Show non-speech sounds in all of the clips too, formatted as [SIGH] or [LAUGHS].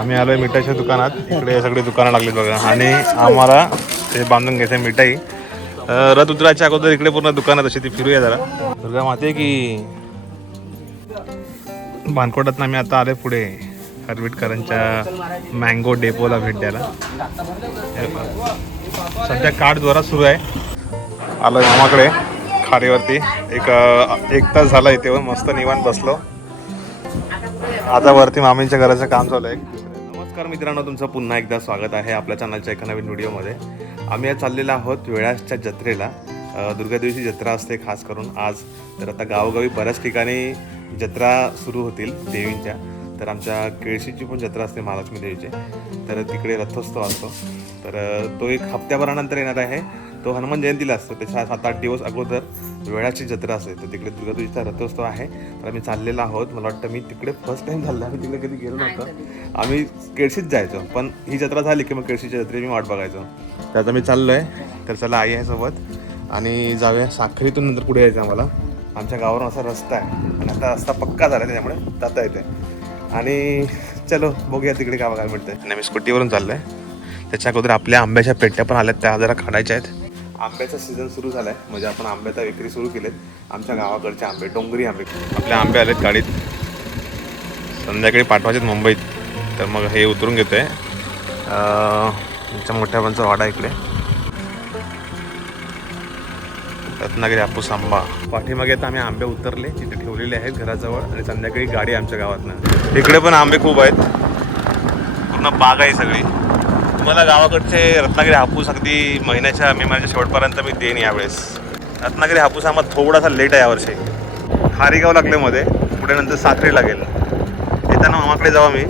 आम्ही आलोय मिठाईच्या दुकानात. इकडे सगळी दुकानं लागली बघा. आणि आम्हाला ते बांधून घ्यायचं मिठाई. रथ उतरायच्या अगोदर इकडे पूर्ण दुकानात अशी ती फिरूया जरा. दुर्गा माते की बानकोटात आम्ही आता आले पुढे. हरविटकरांच्या मँगो डेपोला भेट द्यायला. सध्या कार्ड द्वारा सुरू आहे. आलोय मामाकडे खारीवरती एक एक तास झाला इथे मस्त निवांत बसलो. आता वरती मामींच्या घराचं काम चालू आहे. नमस्कार मित्रांनो तुमचं पुन्हा एकदा स्वागत आहे आपल्या चॅनलच्या एका नवीन व्हिडिओमध्ये आम्ही आज चाललेलो आहोत वेळाच्या जत्रेला. दुर्गादेवीची जत्रा असते खास करून आज. तर आता गावोगावी बऱ्याच ठिकाणी जत्रा सुरू होतील देवींच्या. तर आमच्या केळशीची पण जत्रा असते महालक्ष्मी देवीची. तर तिकडे रथोत्सव असतो. तर तो एक हप्त्याभरानंतर येणार आहे. तो हनुमान जयंतीला असतो. त्याच्या सात आठ दिवस अगोदर वेळाची जत्रा असते तर तिकडे दुर्गादेवीचा रथोत्सव आहे. तर आम्ही चाललेलो आहोत. मला वाटतं मी तिकडे फर्स्ट टाइम झालं. आम्ही तिकडे कधी गेलो नव्हतं. आम्ही केळशीत जायचो. पण ही जत्रा झाली की मग केळशीच्या जत्रेची मी वाट बघायचो. तर आता मी चाललोय. तर चला आई आहे सोबत. आणि जाऊया. साखरीतून नंतर पुढे यायचं आम्हाला. आमच्या गावावरून असा रस्ता आहे. आणि आता रस्ता पक्का झाला त्याच्यामुळे जाता येते आणि चलो बघूया तिकडे काय बघायला मिळतंय. आणि मी स्कूटीवरून चाललोय. त्याच्या अगोदर आपल्या आंब्याच्या पेट्या पण आल्यात. त्या जरा काढायच्या आहेत. आंब्याचा सीझन सुरू झालाय. म्हणजे आपण आंब्याचा विक्री सुरू केलेत. आमच्या गावाकडचे आंबे डोंगरी आंबे. आपले आंबे आलेत गाडीत. संध्याकाळी पाठवायचेत मुंबईत. तर मग हे उतरून घेतोय. आहे आमच्या मोठ्याबांचा वाडा इकडे. रत्नागिरी आपूस आंबा पाठीमागे आता आम्ही आंबे उतरले. तिथे ठेवलेले आहेत घराजवळ. आणि संध्याकाळी गाडी आमच्या गावातनं. इकडे पण आंबे खूप आहेत. पूर्ण बाग आहे सगळी. तुम्हाला गावाकडचे रत्नागिरी हापूस अगदी महिन्याच्या मे महिन्याच्या शेवटपर्यंत मी देईन यावेळेस. रत्नागिरी हापूस आम्हाला थोडासा लेट आहे यावर्षी. हारीगाव लागले मध्ये पुढे नंतर साखरी लागेल. येताना मामाकडे जावा मी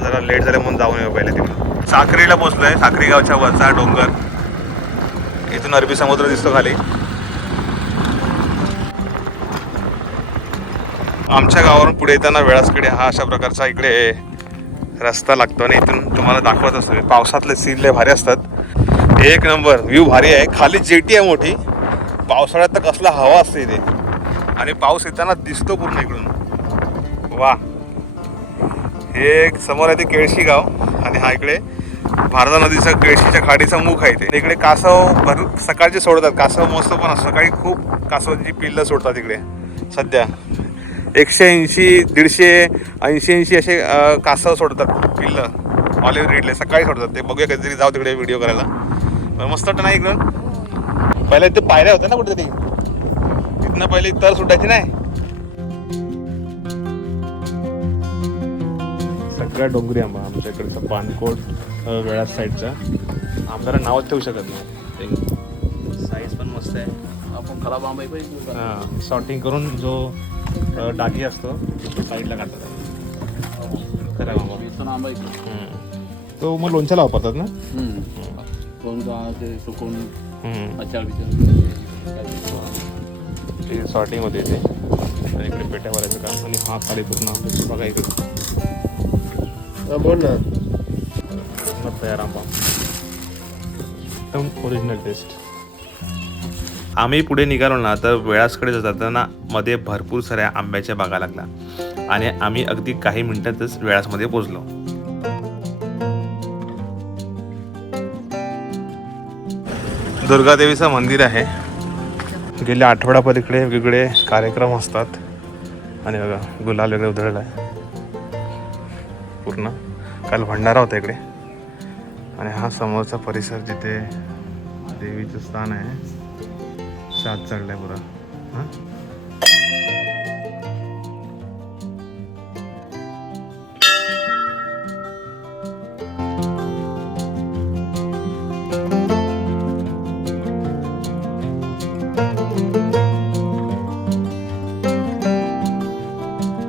जरा लेट झालं म्हणून जाऊन येऊ पहिले तिकडे. साखरीला पोचलो साखरी गावच्या वरचा डोंगर. इथून अरबी समुद्र दिसतो खाली. आमच्या गावावरून पुढे येताना वेळासकडे हा अशा प्रकारचा इकडे रस्ता लागतो आणि इथून तुम्हाला दाखवत असतो. पावसातले सीनले भारी असतात. एक नंबर व्ह्यू भारी आहे. खाली जेटी आहे मोठी. पावसाळ्यात तर कसला हवा असते इथे. आणि पाऊस येताना दिसतो पूर्ण इकडून. वा. हे एक समोर आहे ते केळशी गाव. आणि हा इकडे भारदा नदीचं केळशीच्या खाडीचा मुख आहे ते इकडे कासव भर सकाळचे सोडतात. कासव मस्त पण असतो. सकाळी खूप कासवची पिल्लं सोडतात इकडे. सध्या. एकशे ऐंशी दीडशे ऐंशी ऐंशी असे कासव सोडतात पिल्लं ऑलिव्ह रिडले सकाळी सोडतात. ते बघूया कधीतरी जाऊ तिकडे व्हिडिओ करायला. पण मस्त वाटतं नाही इकडून पहिले इथे पायऱ्या होत्या ना कुठेतरी. तिथनं पहिले तर सुटायची नाही. सगळ्या डोंगरी आंबा आमच्या इकडचा पानकोट वेळा साईडचा. आमदारा नावच ठेवू शकत नाही. साईज पण मस्त आहे. आपण खराब आंबा पण हां सॉर्टिंग करून जो डागी असतो तो साईडला काढतात. खरा आंबा इकडे. तो. मग लोणच्याला वापरतात ना? कोण का ते सुकून. अचार बिचार ते सॉर्टिंग होते ते. आणि इकडे पेट्या भरायचं काम. आणि हा खाली पूर्ण बघा इकडे. बोल ना. तयार आंबा. एकदम ओरिजिनल टेस्ट आम्ही पुढे निघालो ना तर वेळासकडे जाताना मध्ये भरपूर साऱ्या आंब्याच्या बागा लागला आणि आम्ही अगदी काही मिनिटातच वेळासमध्ये पोचलो दुर्गादेवीचं मंदिर आहे. गेल्या आठवड्याभर इकडे वेगवेगळे कार्यक्रम असतात. आणि बघा गुलाल वगैरे उधळला आहे पूर्ण. काल भंडारा होता इकडे. आणि हा समोरचा परिसर जिथे देवीचं स्थान आहे. सात चढलाय पुरा हां?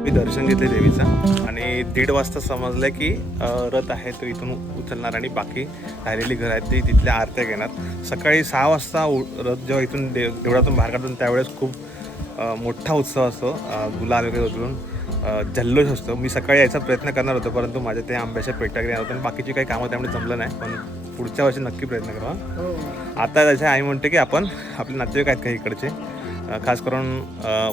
मी दर्शन घेतले देवीचा. दीड वाजता समजलं की रथ आहे तो इथून उचलणार आणि बाकी राहिलेली घरं आहेत ती तिथल्या आरत्या घेणार. सकाळी सहा वाजता रथ जेव्हा इथून देव देवळातून बाहेर काढून त्यावेळेस खूप मोठा उत्सव असतो गुलाल वगैरे उचलून जल्लोष असतो. मी सकाळी यायचा प्रयत्न करणार होतो परंतु माझ्या ते आंब्याच्या पेट्या वगैरे होत्या आणि बाकीची काही कामं त्यामुळे जमलं नाही. पण पुढच्या वर्षी नक्की प्रयत्न करू हा. आता त्याच्या आई म्हणते की आपण आपले नातेवाईक आहेत काही इकडचे? खास करून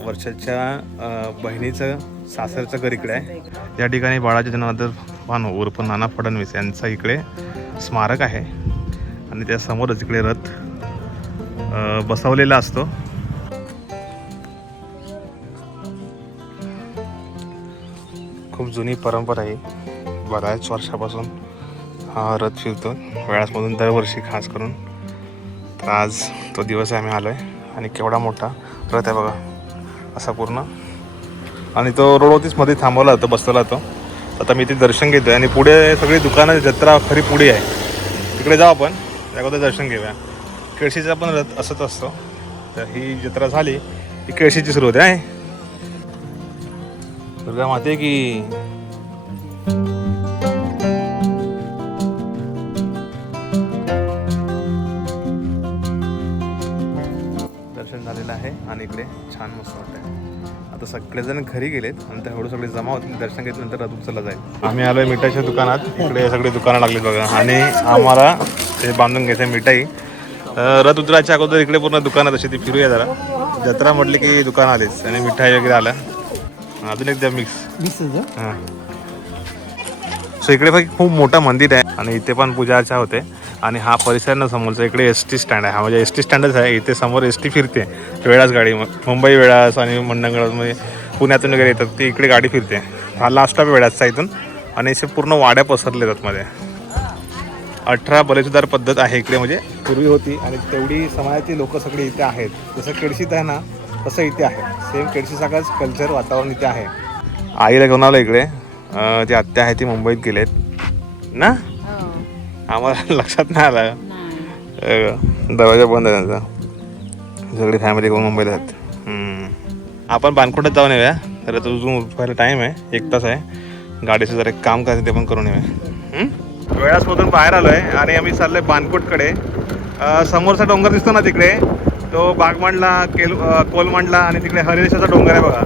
वर्षाच्या बहिणीचं सासरचं घर इकडे आहे. या ठिकाणी बाळाच्या जन्मानंतर तुफान उर्फ नाना फडणवीस यांचा इकडे स्मारक आहे. आणि त्या समोरच इकडे रथ बसवलेला असतो. खूप जुनी परंपरा आहे. बऱ्याच वर्षापासून हा रथ फिरतो. वेळासमधून दरवर्षी खास करून. तर आज तो दिवस आम्ही आलो आहे आणि केवढा मोठा. रथ आहे बघा असा पूर्ण. आणि तो रोडवरतीच मध्ये थांबवला होता बसवला तो आता मी ते दर्शन घेतो आहे आणि पुढे सगळी दुकानं जत्रा खरी पुढे आहे. तिकडे जाऊ आपण अगोदर दर्शन घेऊया. केळशीचा पण रथ असंच असतो. तर ही जत्रा झाली ही केळशीची सुरू होते आहे. दुर्गा माते की छान मस्त वाटतंय. आता सगळेजण घरी गेलेत आणि हळू सगळे जमा होतील दर्शन घेतल्यानंतर रथ उचलला जाईल. आम्ही आलोय मिठाईच्या दुकानात. इकडे सगळे दुकानं लागलीत बघा. आणि आम्हाला ते बांधून घ्यायचं आहे मिठाई रथ उतरायच्या अगोदर इकडे पूर्ण दुकानात अशी ती फिरूया जरा. जत्रा म्हटली की दुकान आलीच आणि मिठाई वगैरे आलं. अजून एकदा मिक्स हां. सो इकडे पण खूप मोठं मंदिर आहे आणि इथे पण पूजा अर्चा होते. आणि हा परिसर ना समोरचा इकडे एस टी स्टँड आहे. हा म्हणजे एस टी स्टँडच आहे. इथे समोर एस टी फिरते. वेळाच गाडी. मुंबई वेळास आणि मंडणगडमध्ये म्हणजे पुण्यातून वगैरे येतात. ती इकडे गाडी फिरते. हा लास्ट स्टॉप वेळाचा इथून. आणि असे पूर्ण वाड्या पसरले जातात मध्ये अठरा बलेसुदार पद्धत आहे इकडे म्हणजे. पूर्वी होती आणि तेवढी समाजाची लोक सगळी इथे आहेत. जसं केडशीत आहे ना तसं इथे आहे. सेम केडशीसारखंच कल्चर वातावरण इथे आहे. आईला घेऊन आलं इकडे. जे आत्या आहे ती मुंबईत गेलेत. ना? आम्हाला [LAUGHS] लक्षात नाही आलं. दरवाजा बंद आहे त्यांचा. सगळी फॅमिली घेऊन मुंबईला आहेत? हम्म. आपण बानकोटात जाऊन येऊया. तर आता अजून उठवायला टाईम आहे. एक तास आहे. गाडीचं जरा एक काम करायचं ते पण करून येऊया. हम्म? वेळासमधून बाहेर आलोय आणि आम्ही चाललोय बानकोटकडे अं, समोरचा डोंगर दिसतो ना तिकडे? तो बागमांडला केल कोलमांडला आणि तिकडे हरिरेशाचा डोंगर आहे बघा.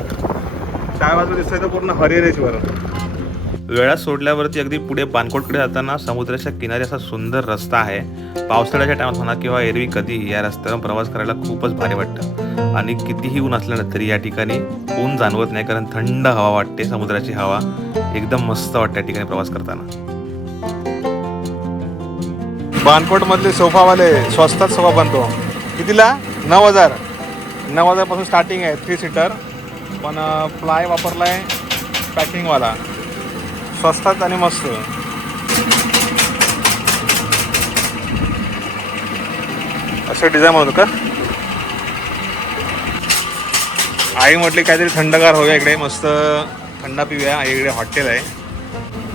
डाव्या बाजूला दिसतोय तो पूर्ण हरिरेश्वर वेळा सोडल्यावरती अगदी पुढे बानकोटकडे जाताना समुद्राच्या किनारी असा सुंदर रस्ता आहे. पावसाळ्याच्या टायमात म्हणा किंवा एरवी कधी या रस्त्यावर प्रवास करायला खूपच भारी वाटतं. आणि कितीही ऊन असलं तरी या ठिकाणी ऊन जाणवत नाही कारण थंड हवा वाटते समुद्राची हवा. एकदम मस्त वाटते या ठिकाणी प्रवास करताना. बानकोट मधले सोफावाले स्वस्तात सोफा बनतो. कितीला? नऊ हजार. नऊ हजारपासून स्टार्टिंग आहे थ्री सीटर पण फ्लाय वापरलाय पॅकिंगवाला स्वस्तात आणि मस्त. असं डिझाईन होतं का? आई म्हटली काहीतरी थंडगार होऊया इकडे मस्त थंडा पिऊया. आई इकडे हॉटेल आहे.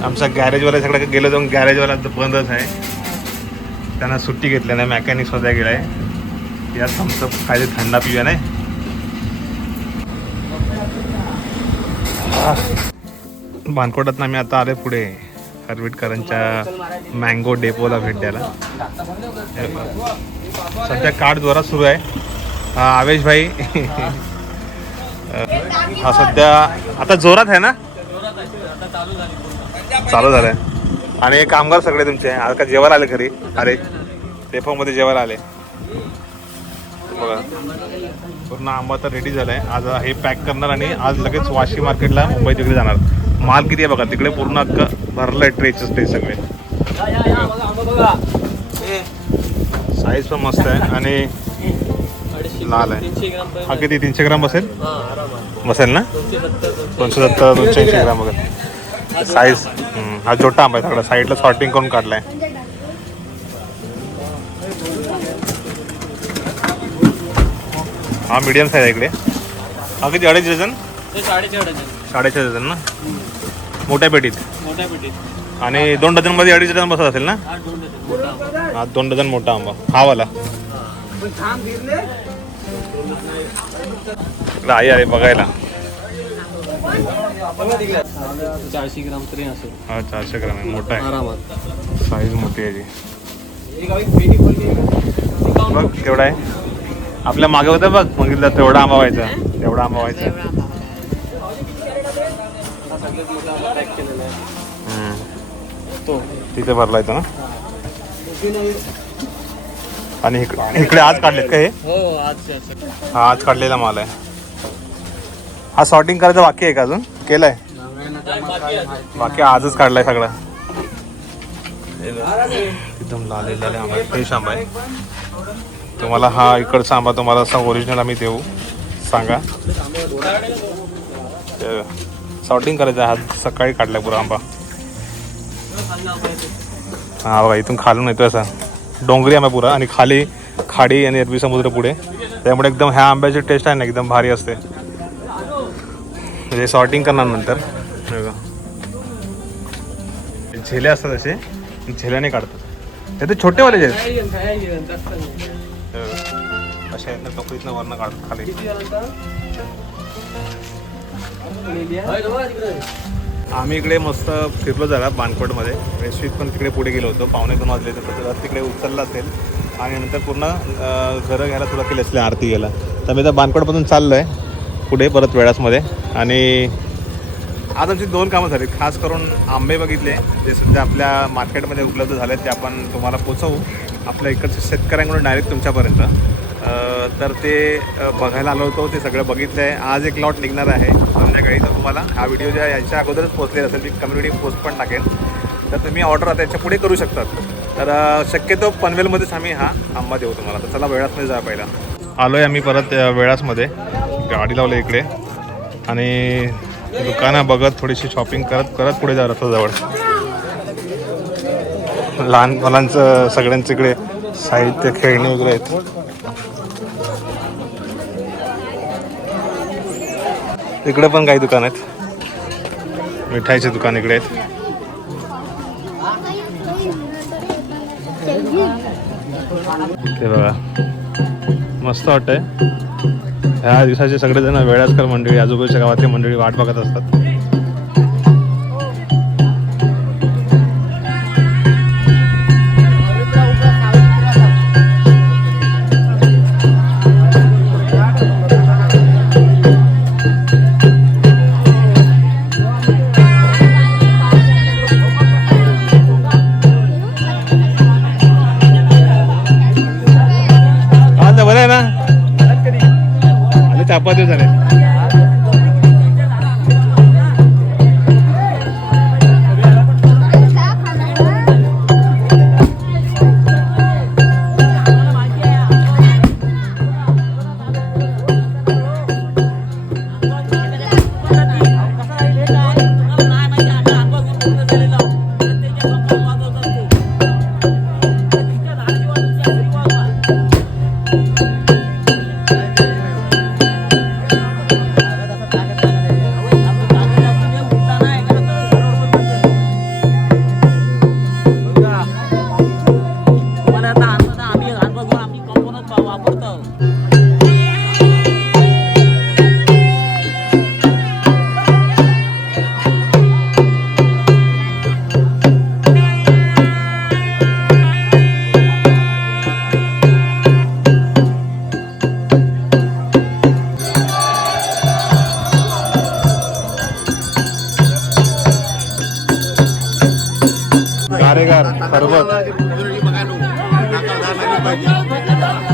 आमचा गॅरेजवाला सगळं गेलो जाऊन गॅरेजवाला तर बंदच आहे. त्यांना सुट्टी घेतली नाही मॅकॅनिक स्वतः गेलाय. यात आमचं काहीतरी थंडा पिऊया नाही. बानकोटात आम्ही आता आले पुढे हरविटकरांच्या मँगो डेपोला भेट द्यायला सध्या कार्ड जोरात सुरू आहे. हा, आवेश भाई. हा सध्या आता जोरात आहे ना? चालू झालंय. आणि हे कामगार सगळे तुमचे. आज का जेवायला आले घरी? अरे डेपोमध्ये जेवायला आले. बघा. पूर्ण आंबा तर रेडी झालाय. आज हे पॅक करणार आणि आज लगेच वाशी मार्केटला मुंबई तिकडे जाणार. माल किती आहे बघा? तिकडे पूर्ण अख्खं भरलंय ट्रेचेस ते सगळे. साईज पण मस्त आहे आणि लाल आहे. हा किती? तीनशे ग्राम बसेल? बसेल ना? दोनशे सत्तर दोनशे ऐंशी ग्राम बघा. साईज हा छोटा आंबा आहे सगळा. साईडला सॉर्टिंग करून काढलाय. हा मीडियम साईज आहे इकडे. हा किती? अडीच डझन? साडेचार डझन. साडेचार डझन ना? मोठ्या पेटीत? मोठ्या पेटीत. आणि दोन डझनमध्ये अडीच डझन बसत असेल ना? आठ दोन डझन मोठा आंबा. हा दोन डझन मोठा आंबा. हा वाला. इकडं आई आले बघायला. चारशे ग्राम तरी असेल. हा चारशे ग्राम आहे. मोठा आहे. आरामात. साईज मोठी आहे याची बघ केवढा आहे. आपल्या मागे होतं बघ बघितलं तेवढा आंबा व्हायचा. तेवढा आंबा व्हायचा. तिथे भरला येतो ना? आणि इकडे इकडे आज काढलेत का हे? हो आज हा आज काढलेला माल आहे. हा सॉर्टिंग करायचं बाकी आहे का अजून? केलाय? बाकी आजच काढलाय सगळा. एकदम लाल लाल आंबा. आहे. फ्रेश आंबा आहे तुम्हाला हा इकडचा आंबा तुम्हाला असा ओरिजिनल आम्ही देऊ. सांगा. सॉर्टिंग करायचं आहे. हा सकाळी काढलाय पुरा आंबा. हा बघा इथून खालून येतो असा. डोंगरी आंबा पुरा आणि खाली खाडी आणि अरबी समुद्र पुढे. त्यामुळे एकदम ह्या आंब्याची टेस्ट आहे ना एकदम भारी असते. म्हणजे सॉर्टिंग करणार नंतर. झेले असतात असे झेल्याने काढतात. ते तर छोटेवाले जे हे. असे आहेत ना टोकरीतनं वरनं काढतात खाली. आम्ही इकडे मस्त फिरलो जरा बानकोटमध्ये रेस्वीत म्हणजे पण तिकडे पुढे गेलो होतो. पावणे दोन वाजले तर त्याचा तिकडे उचलला असेल. आणि नंतर पूर्ण घरं घ्यायला सुरुवात केली असली आरती घ्यायला. तर मी तर बाणकोटमधून चाललो आहे पुढे परत वेळासमध्ये आणि आज आमची दोन कामं झाली. खास करून आंबे बघितले जे सध्या आपल्या मार्केटमध्ये उपलब्ध झाले ते आपण तुम्हाला पोचवू. आपल्या इकडच्या शेतकऱ्यांकडून डायरेक्ट तुमच्यापर्यंत. तर ते बघायला आलो होतो ते सगळं बघितलं आहे आज एक लॉट निघणार आहे संध्याकाळी. तर तुम्हाला हा व्हिडिओ ज्या याच्या अगोदरच पोचलेला असेल मी कम्युनिटी पोस्ट पण टाकेन. तर तुम्ही ऑर्डर आता याच्यापुढे करू शकतात. तर शक्यतो पनवेलमध्येच आम्ही हा आंबा देऊ तुम्हाला. तर चला वेळासमध्ये जा पहिला. आलो आहे आम्ही परत वेळासमध्ये. गाडी लावली इकडे. आणि दुकानं बघत थोडीशी शॉपिंग करत करत पुढे जा जवळ लहान मुलांचं सगळ्यांचं इकडे साहित्य खेळणे वगैरे आहेत. इकडे पण काही दुकान आहेत. मिठाईचे दुकान इकडे आहेत. ते बघा. मस्त वाटतंय. ह्या दिवसाचे सगळेजण वेळासकर मंडळी आजूबाजूच्या गावातली मंडळी वाट बघत असतात. आणि चापा दादू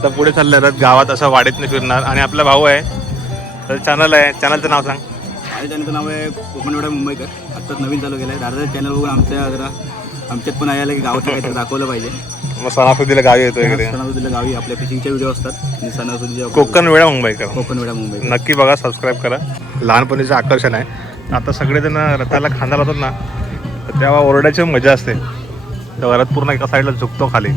आता पुढे चाललं रथ गावात असं वाडीतनं फिरणार. आणि आपला भाऊ आहे. तर चॅनल आहे. चॅनलचं नाव सांग. माझ्या चॅनलचं नाव आहे कोकणवेडा मुंबईकर. आत्ताच नवीन चालू केलं आहे दादाचं चॅनल बघून आमच्या जरा आमच्यात पण यायला की गावाचं काहीतरी दाखवलं पाहिजे. मग सणासुदीला गावी येतो इकडे. सणासुदीला गावी. आपल्या फिशिंगचे व्हिडिओ असतात. आणि सणासुदीच्या कोकण वेळा मुंबईकर. कोकणवेडा मुंबई नक्की बघा सबस्क्राईब करा. लहानपणीचं आकर्षण आहे. आता सगळेजण रथाला खांदा लावतात ना तर तेव्हा ओरडायची मजा असते. तेव्हा रथ पूर्ण एका साईडला झुकतो खाली.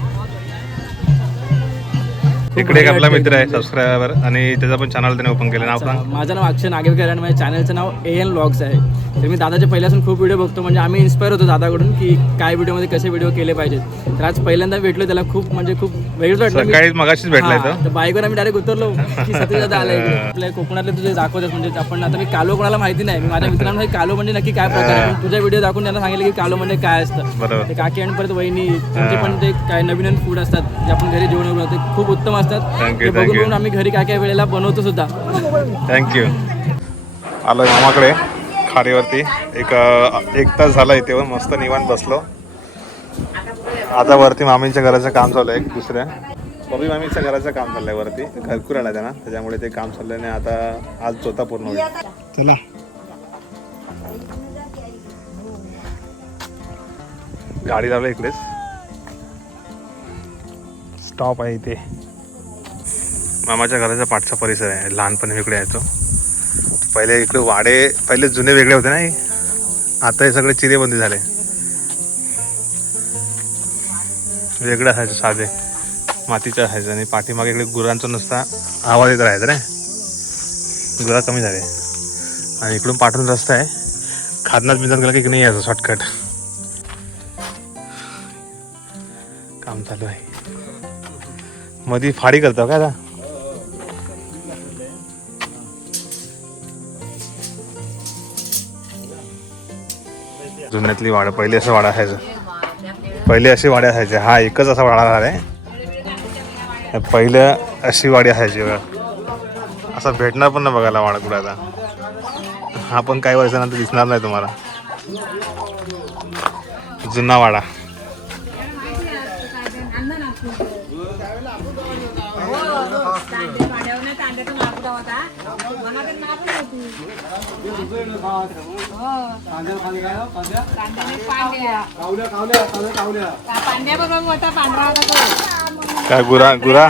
इकडे एक आपला मित्र आहे सबस्क्रायबर आणि त्याचा पण चॅनल त्याने ओपन केलं. नाव सांग. माझं नाव अक्षय नागेलकर आणि माझ्या चॅनलचं नाव ए एन व्लॉग्स आहे. तर मी दादाच्या पहिल्यापासून खूप व्हिडिओ बघतो म्हणजे आम्ही इन्स्पायर होतो दादाकडून की काय व्हिडिओमध्ये कसे व्हिडिओ केले पाहिजेत. तर आज पहिल्यांदा भेटलो त्याला खूप म्हणजे खूप वेगळंच वाटलं. मगाशीच भेटला बाईकवर आम्ही डायरेक्ट उतरलो की सतीश दादा आला. आपल्या कोकणातले तुझे दाखवतात म्हणजे आपण आता मी कालो कोणाला माहिती नाही. मी माझ्या मित्रांना कालो म्हणजे नक्की काय प्रकार आहे तुझा व्हिडिओ दाखवून त्यांना सांगितलं की कालो म्हणजे काय असतं. ते काकी आणि परत वहिनी त्यांचे पण ते काय नवीन नवीन फूड असतात जे आपण घरी जेवण बनवतो ते खूप उत्तम असतात. ते. बघून आम्ही घरी काय काय वेळेला बनवतो सुद्धा. थँक्यू आलो मामाकडे. खारीवरती. एक एक तास झाला इथे मस्त निवांत बसलो. आता वरती मामींच्या घराचं काम चालू आहे एक दुसऱ्या. बबी मामीच्या घराचं काम चाललंय वरती. घरकुर आला त्यांना त्याच्यामुळे ते काम चाललंय आणि आता आज चौथा पूर्ण होईल. चला. गाडी लावलं इकडेच. स्टॉप आहे इथे. मामाच्या घराचा पाठचा परिसर आहे लहानपणी इकडे यायचो. पहिले इकडे वाडे पहिले जुने वेगळे होते नाही आता हे सगळे चिरेबंदी झाले. वेगळं असायचे साधे. मातीचं असायचं आणि पाठीमागे इकडे गुरांचा नुसता आवाज येत राहायचा रे गुरा कमी झाले. आणि इकडून पाठवून रस्ता आहे. खादनात बिंदात गेला की नाही यायचं शॉर्टकट काम चालू आहे. मधी फाडी करतो का आता? जुन्यातली वाडा पहिले असं वाडा असायचं. पहिले अशी वाडे असायचे. हा एकच असा वाडा आहे. पहिलं अशी वाडी असायची बघा. असं भेटणार पण नाही बघायला वाडा कुठं आता. हा पण काही वर्षानंतर दिसणार नाही तुम्हाला. जुना वाडा. पांड्याबरोबर मोठा पांढरा होता तो काय गुरा गुरा?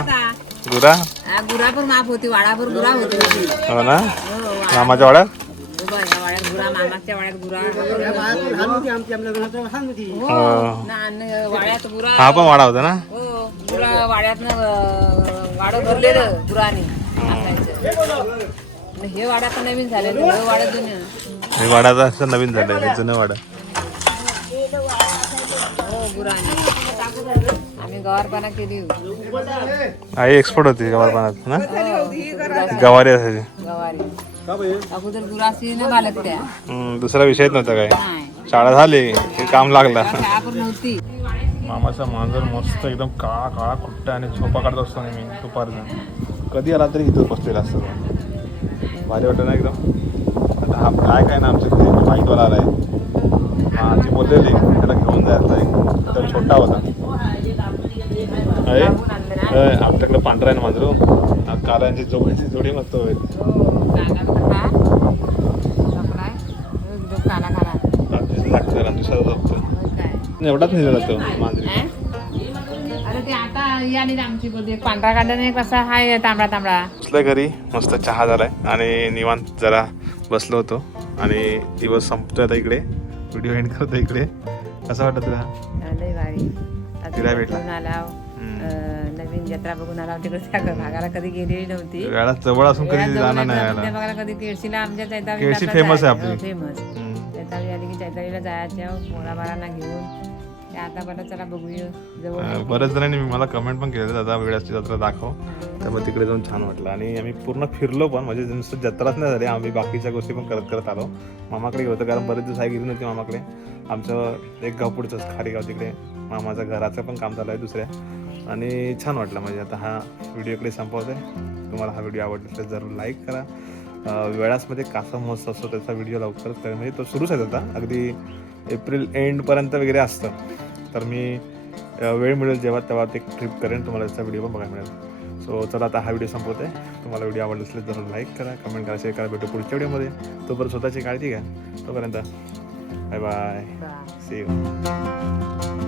गुरा? हा, गुराभर माप होती वाडाभर गुरा होती. हो ना? हो, मामाच्या वाड्यात? उभा ह्या वाड्यात गुरा मामाच्या वाड्यात गुरा. हो हो. ना, वाड्यात गुरा. हा पण वाडा होता ना? हो गुरा वाड्यात वाड भरलेलं गुराने. असायचं. हे वाडा पण नवीन झालेलं वाड्यात जुन्या हे वाडा आता असं नवीन झालं हे जुनं वाडा. हो गुराने आम्ही गवारपाना केली आई एक्सपर्ट होती गवार पाण्यात ना गवारी असायची. गवारी. अगोदर गुरासी न घालत त्या. हम्म, दुसरा विषयच नव्हता काय. नाही. शाळा झाली हे काम लागला. शाळा पण नव्हती. मामाचा मांजर मस्त एकदम काळा काळा खुट्टा आणि झोपा काढत असतो नेहमी दुपारचा. कधी आला तरी इथंच बसलेला असतो. भारी वाटतं ना एकदम. आता हा ब्लॅक आहे ना आमच्या इथे व्हाईटवाला आला आहे हां ती बोललेली त्याला घेऊन जायचं एक तर छोटा होता. अरे आपल्याकडे पांढरा आहे ना मांजरू हो. कालांची जोडीची जोडी मस्त होईल दुसरा काला एवढाच नाही जातो मांजरी आमची बोलते पांढरा कांदा कसा? हाय तांबडा तांबडा. बसलोय घरी. मस्त चहा झालाय. आणि निवांत जरा बसलो होतो. आणि दिवस संपतोय आता इकडे. व्हिडिओ एंड करतो इकडे. कसं वाटत तुला? फिरायला भेटला. नवीन जत्रा बघून आलाव तिकडे. त्या भागाला कधी गेलेली नव्हती. वेळा जवळ असून कधी जाणार नाही भागाला कधी केळशीला आमच्या famous आहे आपली. फेमस हम्म. चैताली आली की चैतालीला जायचं मोराबारांना घेऊन. आता बरं चला बघूया जवळ अं, बऱ्याच जणांनी मला कमेंट पण केलं दादा वेळाची जत्रा दाखव. त्यामुळे तिकडे जाऊन छान वाटलं. आणि आम्ही पूर्ण फिरलो पण म्हणजे नुसतं जत्राच नाही झाली आम्ही बाकीच्या गोष्टी पण करत करत आलो. मामाकडे होतो कारण बरेच दिवस आई गेली नव्हती मामाकडे. आमचं एक गाव पुढचं खारीगाव तिकडे. मामाच्या घराचं पण काम चालू आहे दुसऱ्या. आणि छान वाटलं म्हणजे आता हा व्हिडिओ इकडे संपवतोय तुम्हाला हा व्हिडिओ आवडला असेल जरूर लाईक करा. वेळासमध्ये कासा महोत्सव असतो त्याचा व्हिडिओ लवकरच करेन. म्हणजे तो सुरूच आहे आता. अगदी एप्रिल एंडपर्यंत वगैरे असतं. तर मी वेळ मिळेल जेव्हा तेव्हा ते ट्रिप करेन. तुम्हाला त्याचा व्हिडिओ पण बघायला मिळेल. सो चला आता हा व्हिडिओ संपवते. तुम्हाला व्हिडिओ आवडला असेल जरूर लाईक करा कमेंट करा शेअर करा. भेटू पुढच्या व्हिडिओमध्ये तोपर्यंत स्वतःची काळजी घ्या. तोपर्यंत बाय बाय सी यू